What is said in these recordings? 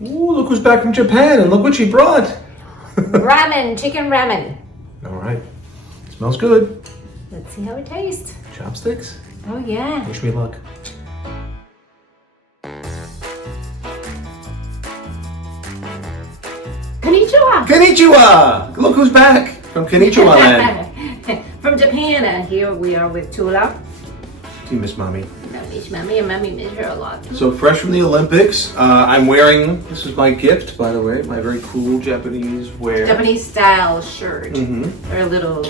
Ooh, look who's back from Japan, and look what she brought. Ramen, chicken ramen. All right. Smells good. Let's see how it tastes. Chopsticks? Oh yeah. Wish me luck. Konnichiwa. Konnichiwa! Look who's back from Konnichiwa land. From Japan, and here we are with Tula. Do you miss mommy? I miss mommy, and mommy miss her a lot. So fresh from the Olympics, I'm wearing, this is my gift, by the way, my very cool Japanese wear. Japanese style shirt. They're a little,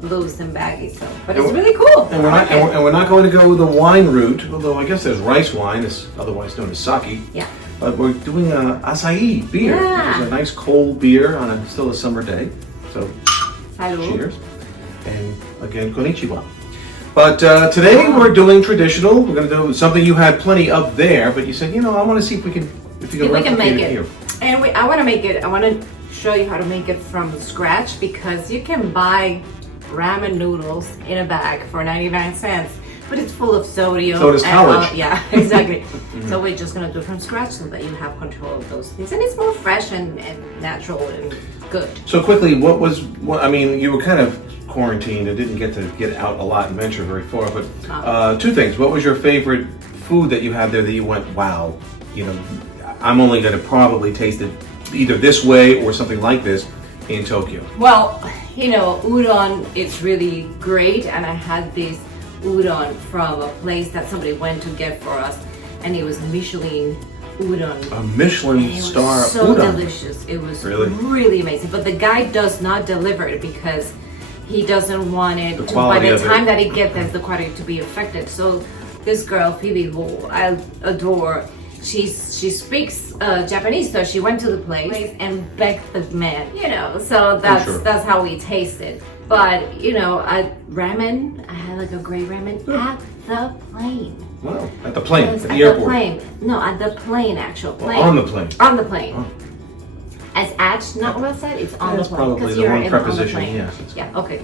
loose and baggy, but it's really cool. And we're not going to go the wine route, although I guess there's rice wine, it's otherwise known as sake. Yeah. But we're doing acai beer. Yeah. It's a nice cold beer on still a summer day. So, Salud. cheers. And again, konnichiwa. But today we're doing traditional. We're going to do something you had plenty of there, but you said, I want to see if we can make it here. And I want to make it. I want to show you how to make it from scratch, because you can buy ramen noodles in a bag for 99 cents, but it's full of sodium. So does college. Yeah, exactly. So we're just going to do it from scratch so that you have control of those things, and it's more fresh and natural and good. So quickly, you were kind of quarantined and didn't get to get out a lot and venture very far, but two things. What was your favorite food that you had there that you went, wow, I'm only going to probably taste it either this way or something like this in Tokyo? Well, udon is really great, and I had this udon from a place that somebody went to get for us, and it was Michelin udon. A Michelin star udon. So udon. delicious. It was really amazing. But the guy does not deliver it because he doesn't want it by the time that he gets there, the quality to be affected. So this girl, Phoebe, who I adore, she speaks Japanese, so she went to the place and begged the man, so that's how we tasted. But ramen, I had like a great ramen at the plane. Wow, at the plane, Yes, at the airport. The plane. No, at the plane, actual plane. On the plane. On the plane. Oh. As at, not well said, it's on the That's plane. probably Because the you're wrong preposition, on the plane. yes. Yeah, okay.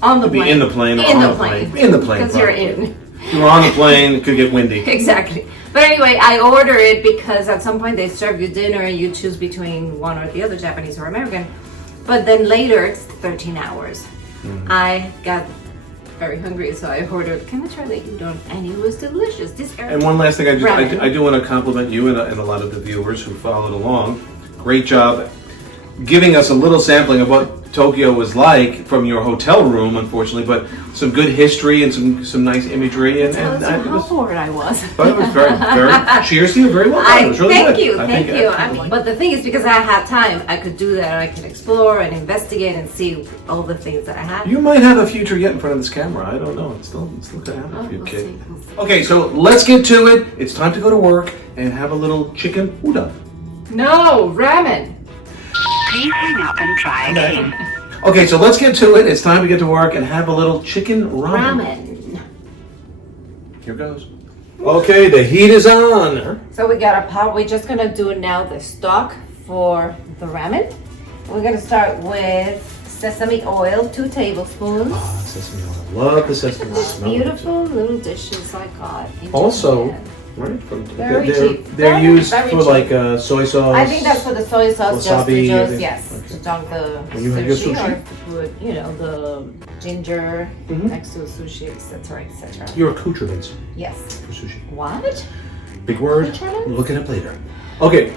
On the plane. Be in the plane or in on the the plane. plane. In the plane. Because you're probably. in. If you were on the plane, it could get windy. Exactly. But anyway, I order it because at some point they serve you dinner and you choose between one or the other, Japanese or American. But then later, it's 13 hours. I got very hungry, so I ordered, can I try the udon? And it was delicious. And one last thing, I do want to compliment you and a lot of the viewers who followed along. Great job giving us a little sampling of what Tokyo was like from your hotel room, unfortunately, but some good history and some nice imagery. And how bored I was. But it was very, cheers to you, very well done. It was really thank good. you. But the thing is, because I had time, I could do that. I could explore and investigate and see all the things that I have. You might have a future yet in front of this camera. I don't know. It's still gonna happen for you, we'll kid. see. Okay, so let's get to it. It's time to go to work and have a little chicken udon. No, ramen. Please hang up and try again. Okay, so let's get to it. It's time to get to work and have a little chicken ramen. Ramen. Here goes. Okay, the heat is on. So we got a pot. We're just gonna do now the stock for the ramen. We're gonna start with sesame oil, 2 tablespoons. Sesame oil. Love the sesame oil. These beautiful little dishes I got. In Also, Japan. right? Very cheap. They're used Very for cheap. like soy sauce. I think that's for the soy sauce, wasabi, just yes, okay. to dunk the When you have your sushi, sushi? or put, the ginger next to the sushi, etc., etc. Your accoutrements Yes. for sushi. What? Big word. Accoutrements? We'll look it up later. Okay.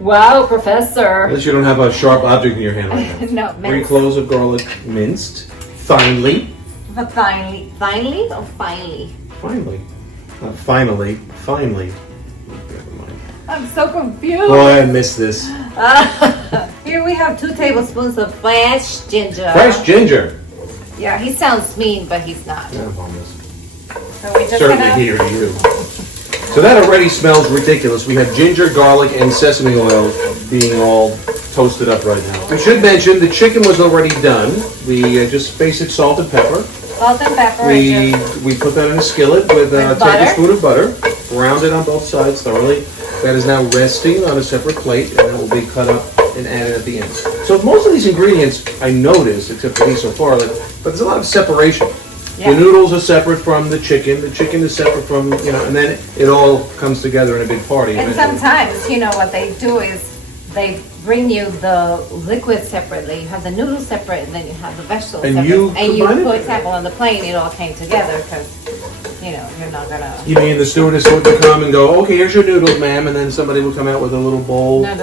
Wow, Professor. Unless you don't have a sharp object in your hand right now. No, 3 minced. cloves of garlic minced. Finely. But finally or finally? Finally. Not finally. Finely. Never mind. I'm so confused. Boy, I missed this. Here we have 2 tablespoons of fresh ginger. Fresh ginger. Yeah, he sounds mean, but he's not. Yeah, I'm almost. So we just Certainly here to you. So that already smells ridiculous. We have ginger, garlic, and sesame oil being all toasted up right now. We should mention the chicken was already done. We just basic salt and pepper. Salt and pepper. We put that in a skillet with a butter. tablespoon of butter. Browned it on both sides thoroughly. That is now resting on a separate plate, and it will be cut up and added at the end. So most of these ingredients, I noticed, except for these so far, but there's a lot of separation. Yeah. The noodles are separate from the chicken. The chicken is separate from, and then it all comes together in a big party. And sometimes, what they do is they bring you the liquid separately. You have the noodles separate, and then you have the vegetables And separate. you and you combine it? for example, on the plane, it all came together because, you're not gonna. You mean the stewardess would come and go, okay, here's your noodles, ma'am, and then somebody would come out with a little bowl? No.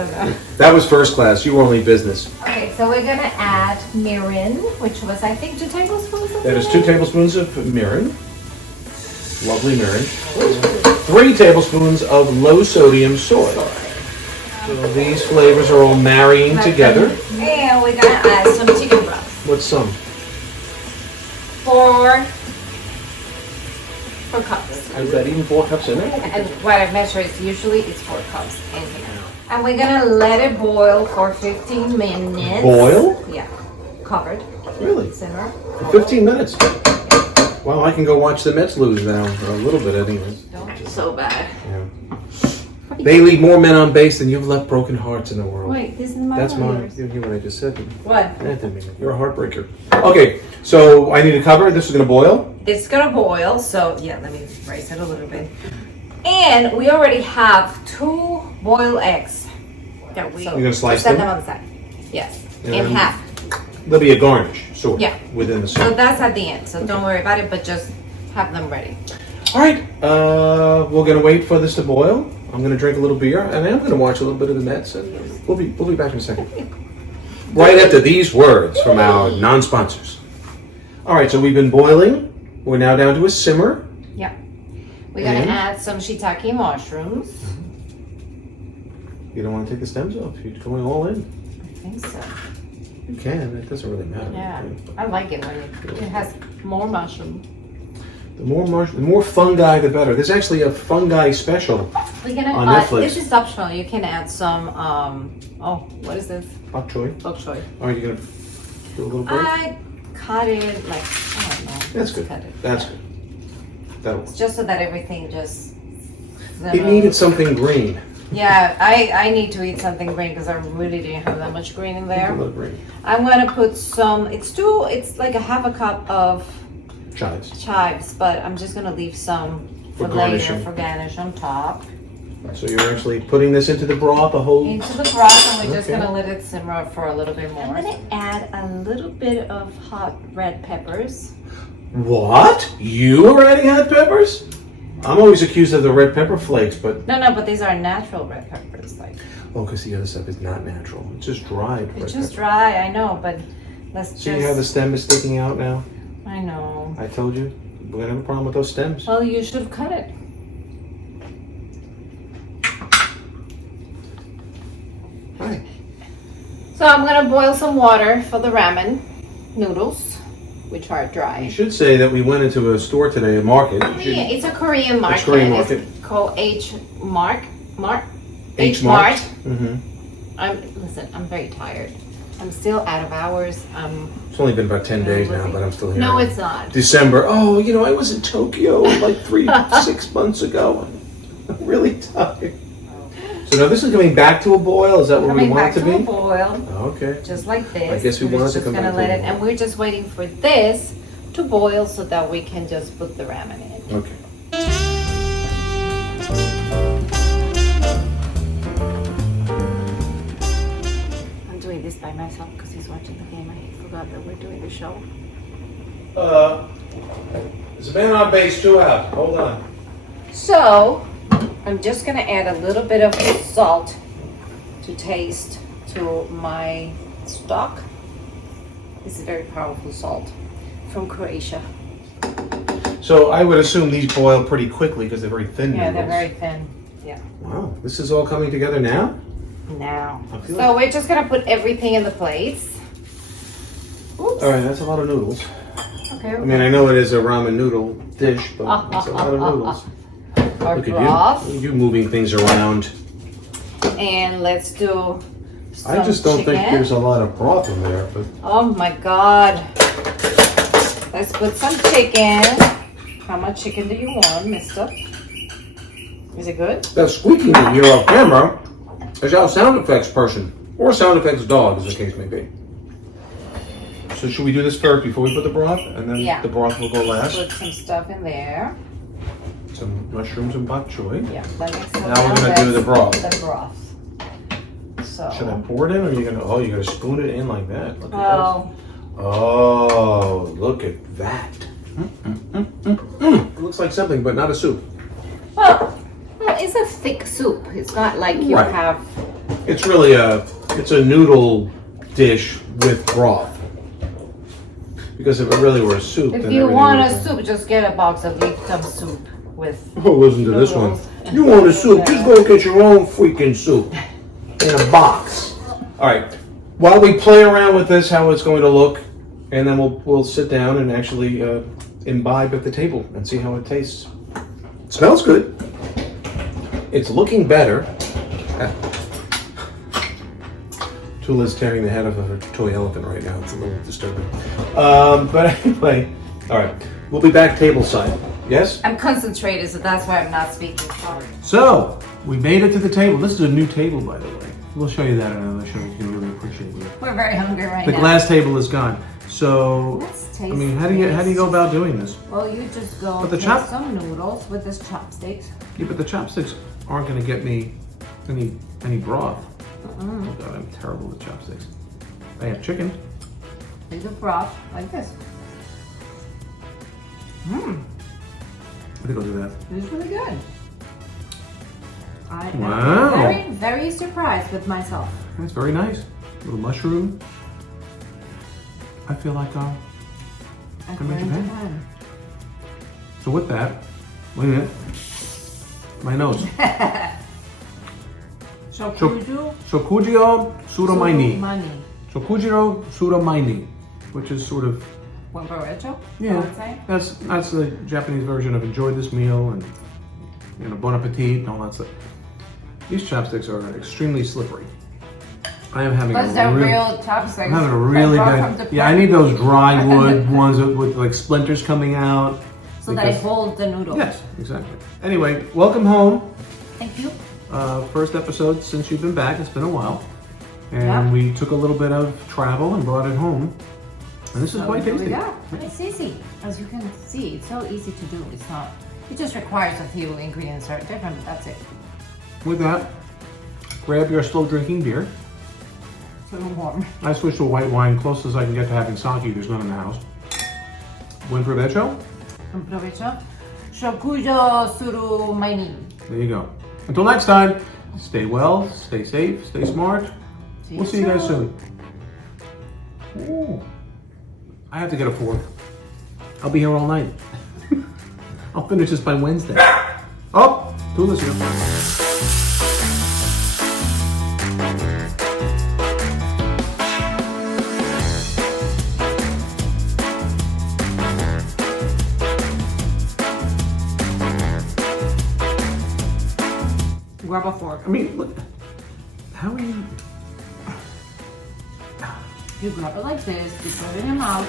That was first class. You were only business. Okay, so we're gonna add mirin, which was I think 2 tablespoons. That is 2 tablespoons of mirin. Lovely mirin. 3 tablespoons of low sodium soy. So these flavors are all marrying together. And we're gonna add some chicken broth. What's some? 4 cups. Is that even 4 cups in it? And what I measure is usually it's 4 cups in here. And we're gonna let it boil for 15 minutes. Boil? Yeah. Covered. Really? Simmer. For 15 minutes? Well, I can go watch the Mets lose now, a little bit anyways. Don't be so bad. Yeah. They leave more men on base than you've left broken hearts in the world. Wait, this is my That's mine. yours. You hear what I just said? What? Anthony, you're a heartbreaker. Okay, so I need to cover. This is going to boil. It's gonna boil, so yeah, let me raise it a little bit. And we already have 2 boiled eggs that we You're gonna slice set them? them on the side. Yes, in And half. There'll be a garnish, sort of, Yeah. within the So soup. that's at the end. So don't worry about it, but just have them ready. All right, we're going to wait for this to boil. I'm going to drink a little beer, and I'm going to watch a little bit of the Mets, and we'll be back in a second. Right after these words from our non-sponsors. All right, so we've been boiling. We're now down to a simmer. Yeah. We're gonna And? add some shiitake mushrooms. You don't want to take the stems off. You're going all in. I think so. You can. It doesn't really matter. Yeah. I like it when it has more mushroom. The more fungi, the better. There's actually a fungi special We're gonna on Netflix. this is optional. You can add some what is this? Bok choy. Bok choy. All right, you're going to do a little bit? I cut it like I don't know. That's Just good. cut it. That's good. That'll It's just so that everything just. It needed something green. Yeah, I need to eat something green because I really didn't have that much green in A there. little green. I'm gonna put some. It's like a half a cup of chives, but I'm just gonna leave some for later garnishing. for garnish on top. So you're actually putting this into the broth, a whole... Into the broth, and we're just Okay. gonna let it simmer for a little bit more. I'm gonna add a little bit of hot red peppers. What? You are adding hot peppers? I'm always accused of the red pepper flakes, but... No, but these are natural red peppers. Like Oh, because the other stuff is not natural. It's just dried red it's just pepper. dry, I know, but let's See how the stem is sticking out now? I know. I told you. We're going to have a problem with those stems. Well, you should have cut it. Hi. So I'm gonna boil some water for the ramen noodles, which are You dry. should say that we went into a store today, a market. You should- Yeah, it's a Korean market. Korean market. It's called H Mart. H Mart. Mm-hmm. I'm very tired. I'm still out of hours. It's only been about 10 days now, but I'm still here. No, it's not. December. Oh, I was in Tokyo like 6 months ago. I'm really tired. So now this is coming back to a boil. Is that where we Coming want back it to be? a boil, Okay. just like this. I guess we We're want it to just come gonna back to let a it, boil. and we're just waiting for this to boil so that we can just put the ramen in. Okay. I'm doing this by myself because he's watching the game. I forgot that we're doing the show. There's a man on base, 2 out. Hold on. So, I'm just gonna add a little bit of salt to taste to my stock. This is very powerful salt from Croatia. So I would assume these boil pretty quickly because they're very thin Yeah, they're noodles. very thin. Yeah. Wow. This is all coming together now? Now. I feel So we're just gonna put everything in the plates. Oops. All right, that's a lot of noodles. Okay. I mean, I know it is a ramen noodle dish, but it's a lot of noodles. Our Look broth. at you moving things around. And let's do some I just don't chicken. think there's a lot of broth in there, but Oh my God. Let's put some chicken. How much chicken do you want, mister? Is it good? that squeaking you hear off camera is our sound effects person, or sound effects dog, as the case may be. So should we do this first before we put the broth? And then Yeah. the broth will go last? Put some stuff in there. Some mushrooms and bok choy. Yeah. Let me Now we're gonna do the broth. The broth. So. Should I pour it in, or are you gonna? Oh, you're gonna spoon it in like that. Look at Oh. this. Oh, look at that. It looks like something, but not a soup. Well, it's a thick soup. It's not like you Right. have. It's really it's a noodle dish with broth. Because if it really were a soup, If then you everything want a would- soup, just get a box of Lipton soup with. Oh, listen to this one. noodles and- You want a soup? Just go get your own freaking soup in a box. All right. While we play around with this, how it's going to look, and then we'll sit down and actually imbibe at the table and see how it tastes. It smells good. It's looking better. Tula's tearing the head off of her toy elephant right now. It's a little disturbing. But anyway, all right. We'll be back tableside. Yes? I'm concentrated, so that's why I'm not speaking. Sorry. So, we made it to the table. This is a new table, by the way. We'll show you that in another show. You can really appreciate it. We're very hungry right The now. glass table is gone. So, Let's I taste mean, how do you go about doing this? Well, you just go But the get some noodles with this chopsticks. Yeah, but the chopsticks aren't going to get me any broth. Oh God, I'm terrible with chopsticks. I have chicken. Take the broth like this. I think I'll do that. It's really good. I Wow. am very, very surprised with myself. That's very nice. little mushroom. I feel like I'm in going to Japan. Japan. So with that, wait a minute. My nose. Shokujiro Shokujiro suramaini. Surumani. Shokujiro suramaini, which is sort of Buen provecho, I yeah. would say. That's the Japanese version of enjoy this meal and bon appetit and all that stuff. These chopsticks are extremely slippery. I am having Because they're real chopsticks. I'm having a really good. Yeah, I need those dry wood ones with like splinters coming out. So that it holds the noodle. Yes, exactly. Anyway, welcome home. Thank you. First episode since you've been back. It's been a while. And Yep. we took a little bit of travel and brought it home. And this is quite Here we tasty. go. It's easy. As you can see, it's so easy to do. It's not, it just requires a few ingredients that are different, but that's it. With that, grab your slow drinking beer. It's a little warm. I switched to white wine, close as I can get to having sake. There's none in the house. Buen provecho. Buen provecho. Shokujo surumaini. There you go. Until next time, stay well, stay safe, stay smart. We'll see you guys soon. Ooh. I have to get a fork. I'll be here all night. I'll finish this by Wednesday. Oh, Tula's here. Grab a fork. I mean, look. How are you? You grab it like this, you put it in your mouth,